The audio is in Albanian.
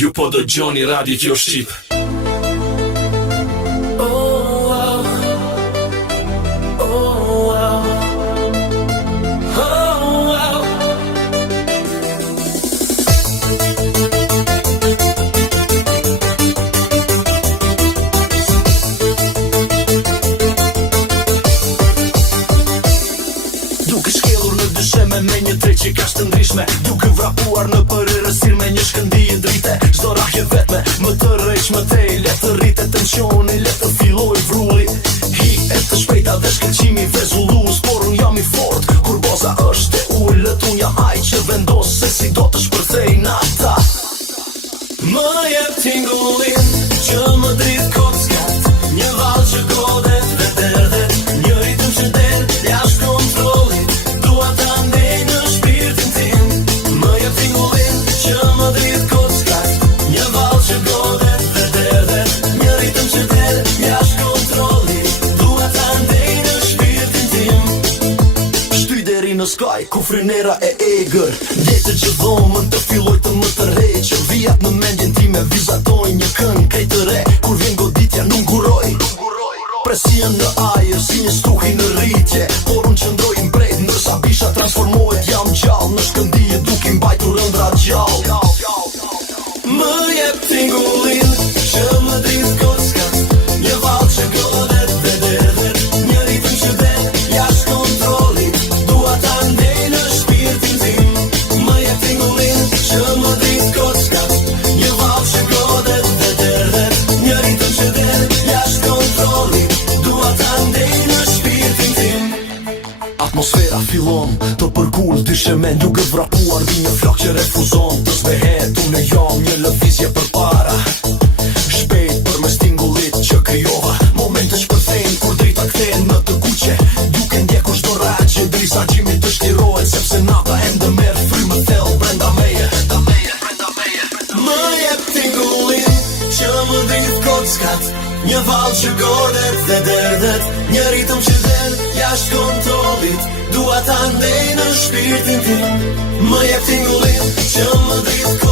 Ju po dëgjoni Radio Kjo Shqip. Me një tre që ka shtë ndryshme, duke vrapuar në përërësir me një shkëndije drite. Zdo rakje vetme, më të rejq më tej, le të rritet tensioni, le të filloj vrulli. Hi e të shpejta dhe shkëllqimi vezullus, por unë jam i fort, kur boza është e ullët, unë jam aj që vendos se si do të shpërthej në ata. Më jep tingullin që më drit kockat, një val që godet dhe derdet, një ritëm që del jashtë kontrollit. Në skaj, ku frenera e egrë, jetë që dhomën të filloj të më të reqë. Vijat në mendjen time vizatoj një kënë krejt të re, kur vjen goditja nuk nguroj. Presien në ajër si një stuhi në rritje, por unë qëndroj mbrejt ndërsa bisha transformohet. Jam gjallë në shkëndije duke mbajtur ëndra gjallë. Më jep tingullin që më drit kockat, një vallë që godet dhe derdet, një ritëm që del jashtë kontrollit. Atmosfera fillon të përkull, dyshe me duke vrapuar vi një flok që refuzon të zbehet. Unë e jam një lëvizje për para, shpejt për me stingullit që kryova. Momente që përthejnë kur drita kthejnë në të kuqe, duke ndjekur shdo raqe, drisa gjimit të shkirohet, sepse nata e ndëmer frymë thellë brenda meje. Më jep tingullin që më drit kockat, një vallë që godet dhe derdet, një ritëm që del jashtë kontrollit. Dua ta ndej në shpirtin tim. Më jep tingullin që më drit kockat.